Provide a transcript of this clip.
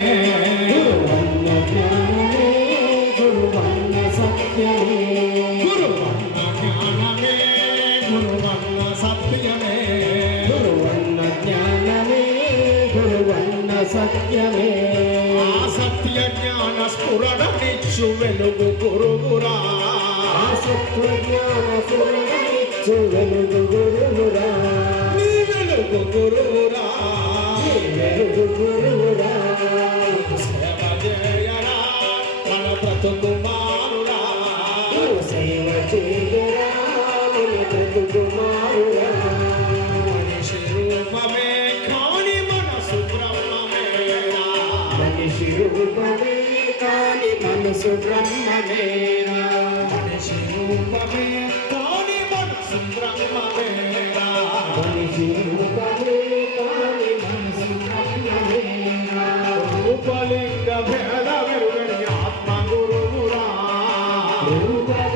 గురువన్న జ్ఞానమే గురువన్న సత్యమే గురువన్న జ్ఞానమే గురువన్న సత్యమే గురువన్న జ్ఞానమే గురువన్న సత్యమే ఆ సత్య జ్ఞాన స్ఫురణమిచ్చు వెలుగు గురువురా ఆ సత్య జ్ఞాన స్ఫురణమిచ్చు వెలుగు గురువురా నీ వెలుగు గురువురా వెలుగు గురువురా సేవ చేయరా మన బ్రతుకు మారురా సేవ చేయరా మన బ్రతుకు మారురా మనిషి రూపమే కాని మనసు బ్రహ్మమేరా మనిషి రూపమే కాని మనసు బ్రహ్మమేరా మనిషి రూపమే కాని మనసు బ్రహ్మమేరా మనిషి రూపమే కాని మనసు బ్రహ్మమేరా రూపలింగ భేద వెరుగని ఆత్మ గురువురా రూపలింగ